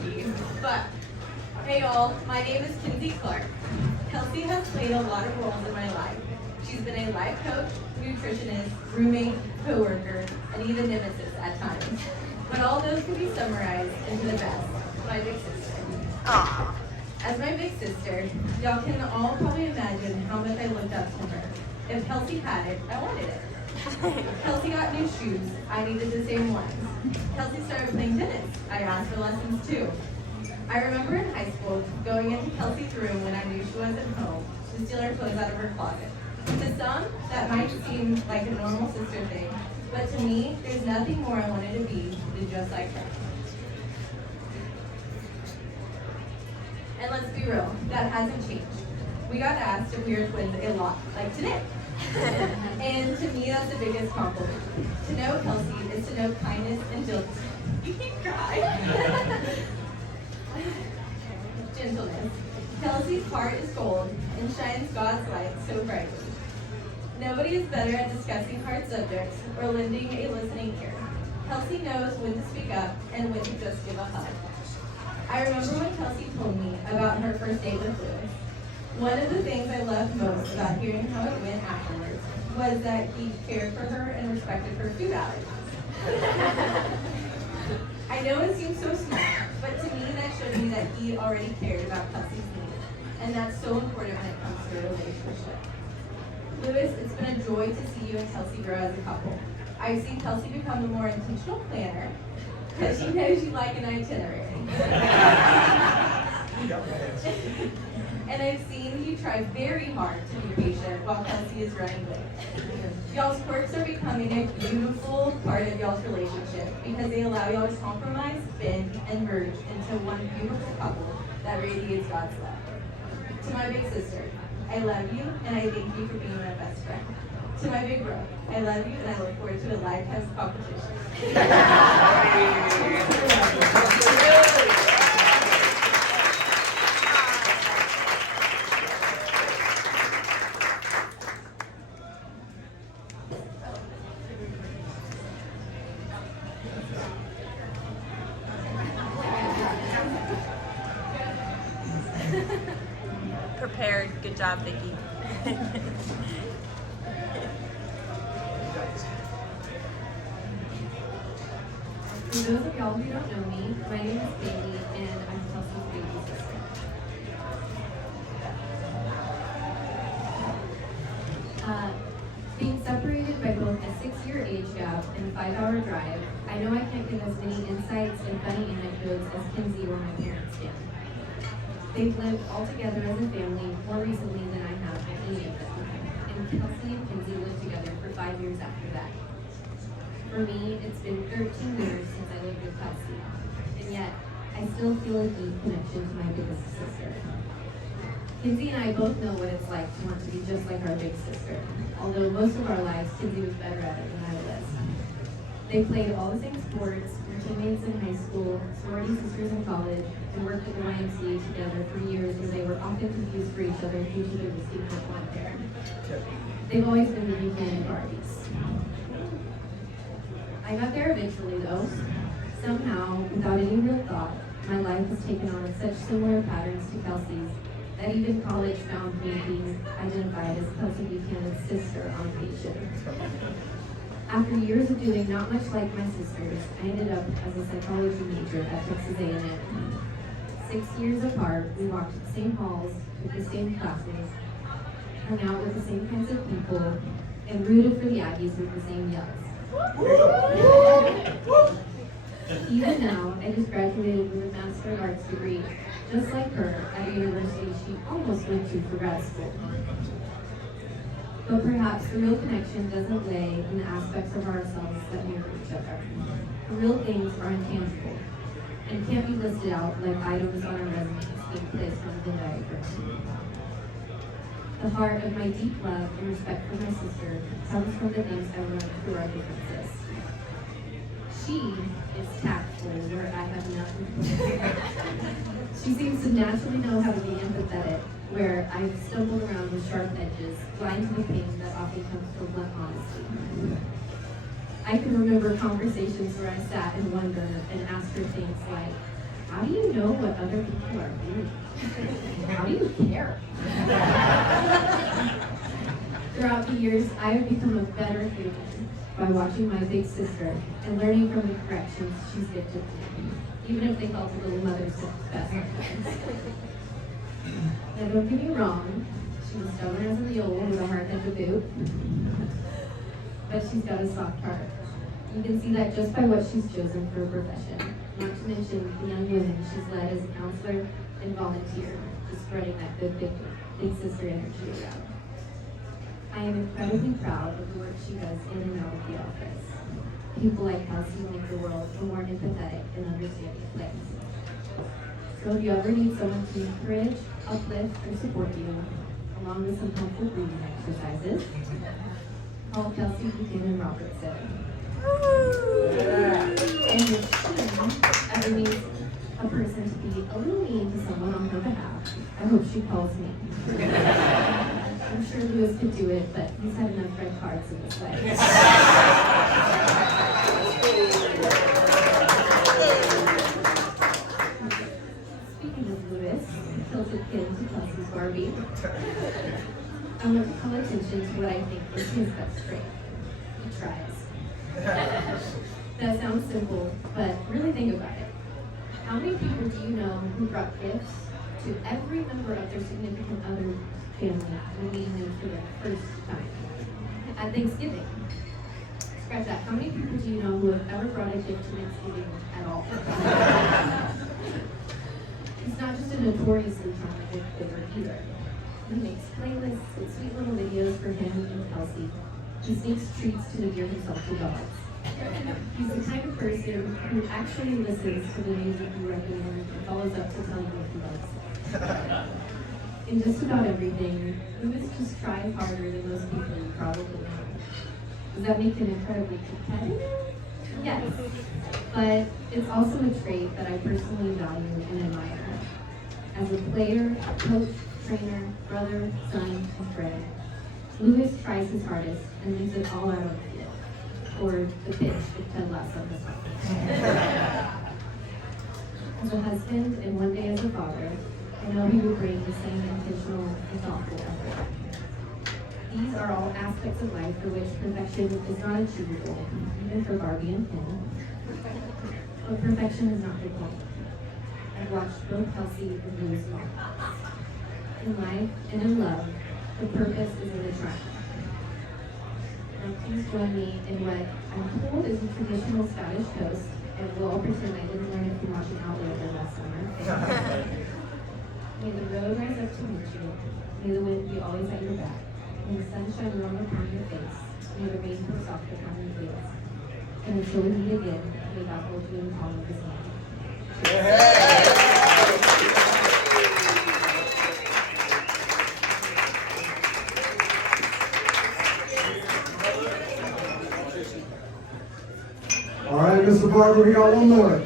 Kenzie. But, hey y'all, my name is Kenzie Clark. Kelsey has played a lot of roles in my life. She's been a life coach, nutritionist, roommate, coworker, and even nemesis at times. But all those can be summarized into the best, my big sister. Aww. As my big sister, y'all can all probably imagine how much I looked up to her. If Kelsey had it, I wanted it. Kelsey got new shoes, I needed the same ones. Kelsey started playing tennis, I asked for lessons too. I remember in high school, going into Kelsey's room when I knew she wasn't home to steal her clothes out of her closet. To some, that might seem like a normal sister thing, but to me, there's nothing more I wanted to be than just like her. And let's be real, that hasn't changed. We got asked if we were twins a lot, like today. And to me, that's the biggest compliment. To know Kelsey is to know kindness and gentleness. You can cry. Gentleness. Kelsey's heart is gold and shines God's light so brightly. Nobody is better at discussing hard subjects or lending a listening ear. Kelsey knows when to speak up and when to just give a hug. I remember when Kelsey told me about her first date with Lewis. One of the things I loved most about hearing how it went afterwards was that he cared for her and respected her food allergies. I know it seems so small, but to me that showed me that he already cared about Kelsey's needs, and that's so important when it comes to a relationship. Lewis, it's been a joy to see you and Kelsey grow as a couple. I've seen Kelsey become a more intentional planner, because she knows you like an itinerary. And I've seen you try very hard to be patient while Kelsey is running late. Y'all's quirks are becoming a beautiful part of y'all's relationship because they allow y'all to compromise, bend, and merge into one beautiful couple that radiates God's love. To my big sister, I love you and I thank you for being my best friend. To my big bro, I love you and I look forward to a lifetime competition. Prepared. Good job, Vicki. For those of y'all who don't know me, my name is Kaylee and I'm Kelsey's baby sister. Being separated by both a 6-year age gap and a 5-hour drive, I know I can't give as many insights and funny anecdotes as Kenzie or my parents can. They've lived all together as a family more recently than I have with any of them, and Kelsey and Kenzie lived together for 5 years after that. For me, it's been 13 years since I lived with Kelsey, and yet I still feel a deep connection to my biggest sister. Kenzie and I both know what it's like to want to be just like our big sister, although most of our lives Kenzie was better at it than I was. They played all the same sports, were teammates in high school, sorority sisters in college, and worked at the YMCA together for years where they were often confused for each other due to their distinctive blonde hair. They've always been the new candy Barbies. I got there eventually though. Somehow, without any real thought, my life has taken on such similar patterns to Kelsey's that even college found me being identified as Kelsey Buchanan's sister on occasion. After years of doing not much like my sisters, I ended up as a psychology major at Texas A&M. 6 years apart, we walked the same halls, took the same classes, hung out with the same kinds of people, and rooted for the Aggies with the same yells. Even now, I just graduated with a Master of Arts degree, just like her, at a university she almost went to for grad school. But perhaps the real connection doesn't lay in the aspects of ourselves that mirror each other. The real things are intangible, and can't be listed out like items on our resumes being placed on the diagram. The heart of my deep love and respect for my sister comes from the things I learned through our differences. She is tactful where I have none. She seems to naturally know how to be empathetic, where I've stumbled around with sharp edges, blind to the pain that often comes from blunt honesty. I can remember conversations where I sat and wondered and asked her things like, how do you you know what other people are doing? How do you care? Throughout the years, I have become a better human by watching my big sister and learning from the corrections she's gifted me, even if they felt a little mother's best sometimes. Now don't get me wrong, she's stubborn as a mule with a hard head to boot, but she's got a soft heart. You can see that just by what she's chosen for a profession, not to mention the young women she's led as a counselor and volunteer, just spreading that good big sister energy around. I am incredibly proud of the work she does in and out of the office. People like Kelsey make the world a more empathetic and understanding place. So if you ever need someone to encourage, uplift, or support you, along with some helpful breathing exercises, call Kelsey Buchanan Robertson. And if she ever needs a person to be a little mean to someone on her behalf, I hope she calls me. I'm sure Lewis could do it, but he's had enough red cards in this way. Speaking of Lewis, tilted pin to Kelsey's Barbie, I want to call attention to what I think is his best trait. He tries. That sounds simple, but really think about it. How many people do you know who brought gifts to every member of their significant other family when meeting them for the first time? At Thanksgiving. Scratch that. How many people do you know who have ever brought a gift to Thanksgiving at all? He's not just a notoriously charming gift giver either. He makes playlists and sweet little videos for him and Kelsey. He sneaks treats to endear himself to dogs. He's the kind of person who actually listens to the music you recommend and follows up to tell you what he likes. In just about everything, Lewis just tries harder than most people you probably know. Does that make him incredibly competitive? Yes. But it's also a trait that I personally value and admire. As a player, coach, trainer, brother, son, and friend, Lewis tries his hardest and leaves it all out on the field. Or the pitch, if Ted Lasso has one. As a husband and one day as a father, I know he would bring the same intentional and thoughtful effort. These are all aspects of life for which perfection is not achievable, even for Barbie and Ken. But perfection is not the point. I've watched both Kelsey and Lewis walk. In life and in love, the purpose is in the triumph. Now please join me in what I'm told is a traditional Scottish toast, and we'll all pretend I didn't learn it from watching Outlander last summer. May the road rise up to meet you. May the wind be always at your back. May the sun shine warm upon your face. May the rain pour soft upon your fields. And until we meet again, may God hold you in the palm of his hand. All right, Mr. Barber, we got one more.